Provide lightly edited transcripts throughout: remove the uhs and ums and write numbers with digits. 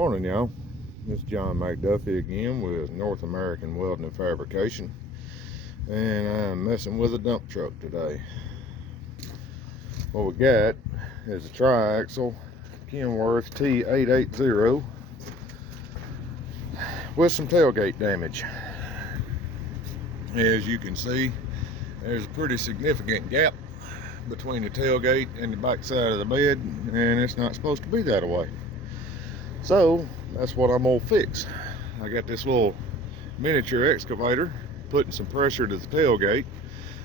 Morning, y'all. This is John McDuffie again with North American Welding and Fabrication, and I'm messing with a dump truck today. What we got is a triaxle Kenworth T880 with some tailgate damage. As you can see, there's a pretty significant gap between the tailgate and the back side of the bed, and it's not supposed to be that way. So that's what I'm gonna fix. I got this little miniature excavator putting some pressure to the tailgate.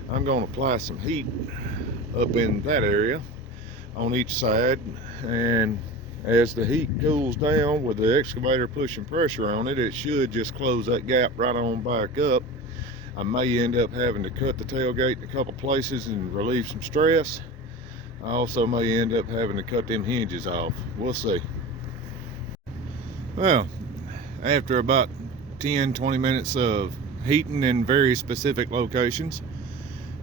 I'm gonna apply some heat up in that area on each side, and as the heat cools down with the excavator pushing pressure on it, it should just close that gap right on back up. I may end up having to cut the tailgate in a couple places and relieve some stress. I also may end up having to cut them hinges off. We'll see. Well, after about 10-20 minutes of heating in very specific locations,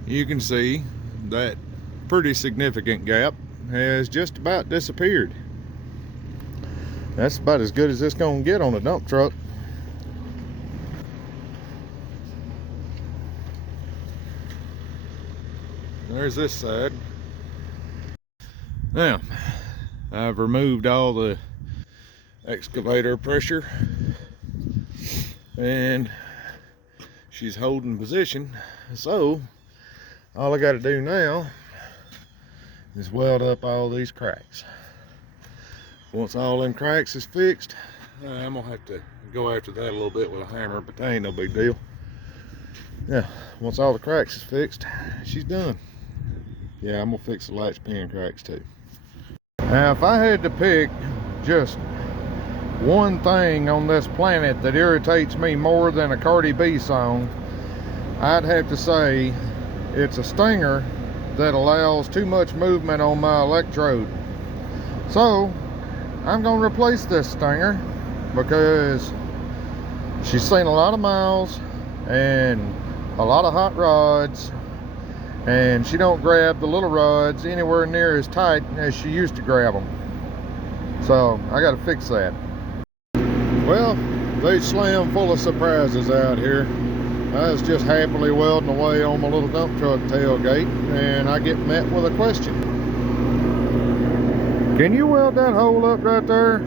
you can see that pretty significant gap has just about disappeared. That's about as good as it's gonna get on a dump truck. There's this side. Now, I've removed all the excavator pressure, and she's holding position, so all I got to do now is weld up all these cracks. Once all them cracks is fixed, I'm gonna have to go after that a little bit with a hammer, but that ain't no big deal. Yeah, once all the cracks is fixed, she's done. Yeah, I'm gonna fix the latch pin cracks too. Now, if I had to pick just one thing on this planet that irritates me more than a Cardi B song, I'd have to say it's a stinger that allows too much movement on my electrode. So I'm gonna replace this stinger because she's seen a lot of miles and a lot of hot rods, and she don't grab the little rods anywhere near as tight as she used to grab them. So I got to fix that. Well, they slam full of surprises out here. I was just happily welding away on my little dump truck tailgate, and I get met with a question. Can you weld that hole up right there?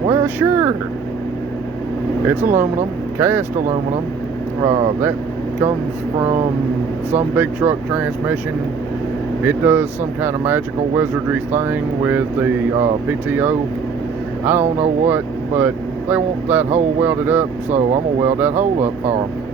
Well, sure. It's aluminum, cast aluminum. That comes from some big truck transmission. It does some kind of magical wizardry thing with the PTO. I don't know what, but they want that hole welded up, so I'm gonna weld that hole up for them.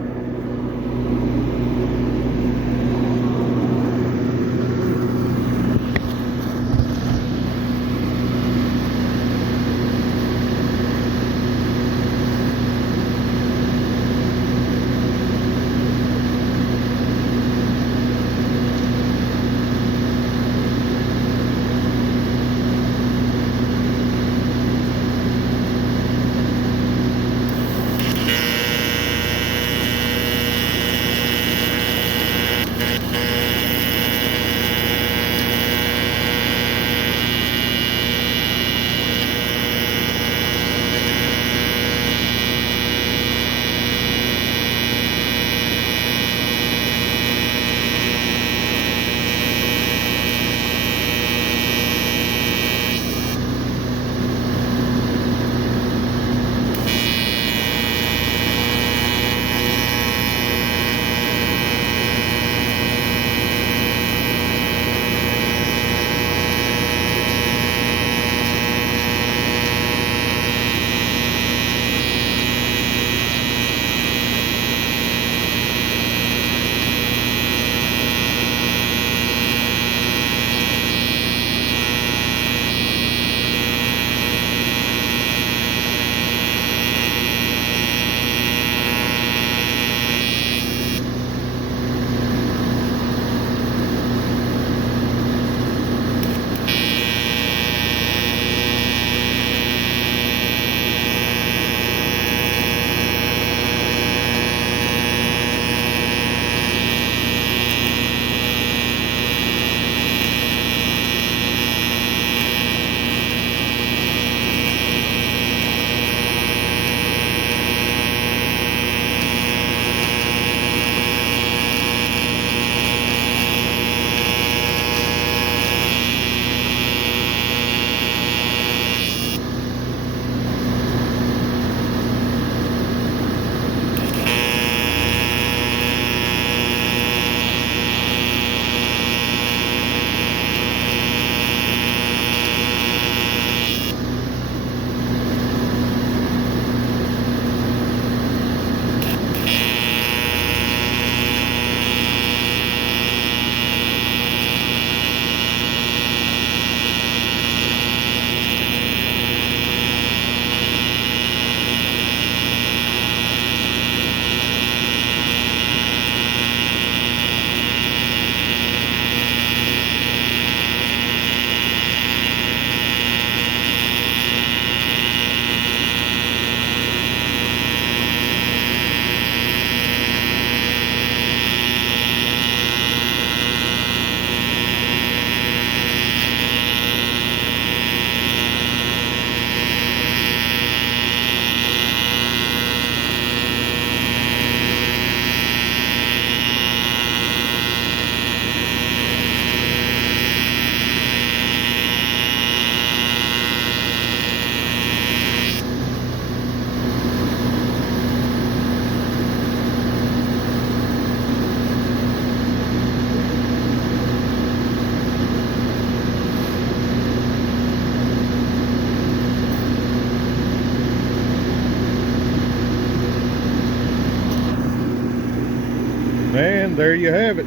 And there you have it.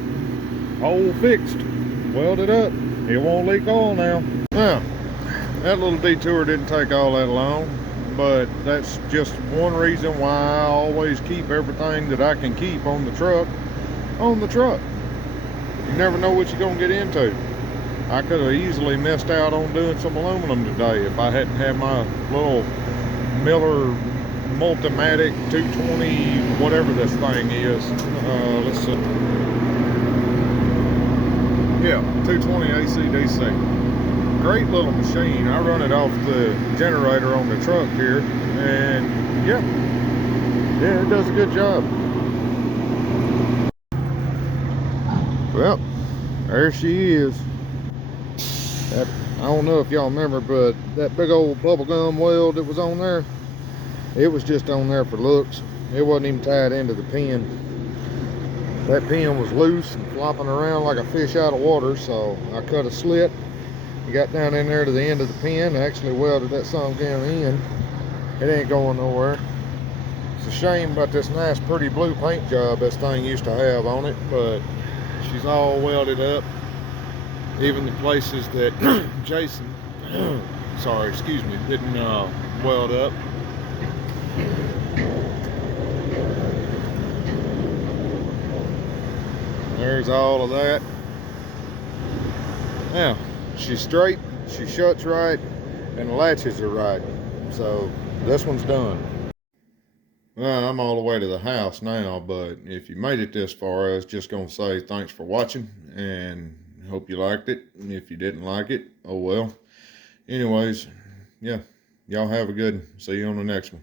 Hole fixed. Welded up. It won't leak oil now. Now, that little detour didn't take all that long, but that's just one reason why I always keep everything that I can keep on the truck. You never know what you're gonna get into. I could have easily missed out on doing some aluminum today if I hadn't had my little Miller Multimatic 220, whatever this thing is. Let's see. Yeah, 220 AC/DC. Great little machine. I run it off the generator on the truck here, and yeah, it does a good job. Well, there she is. I don't know if y'all remember, but that big old bubble gum weld that was on there, it was just on there for looks. It wasn't even tied into the pin. That pin was loose and flopping around like a fish out of water, so I cut a slit. Got down in there to the end of the pin, actually welded that song down in. It ain't going nowhere. It's a shame about this nice pretty blue paint job this thing used to have on it, but she's all welded up. Even the places that Jason, sorry, excuse me, didn't weld up. There's all of that. Now, she's straight, she shuts right, and the latches are right. So this one's done. Well, I'm all the way to the house now, but if you made it this far, I was just gonna say thanks for watching and hope you liked it. And if you didn't like it, oh well. Anyways, yeah, y'all have a good one. See you on the next one.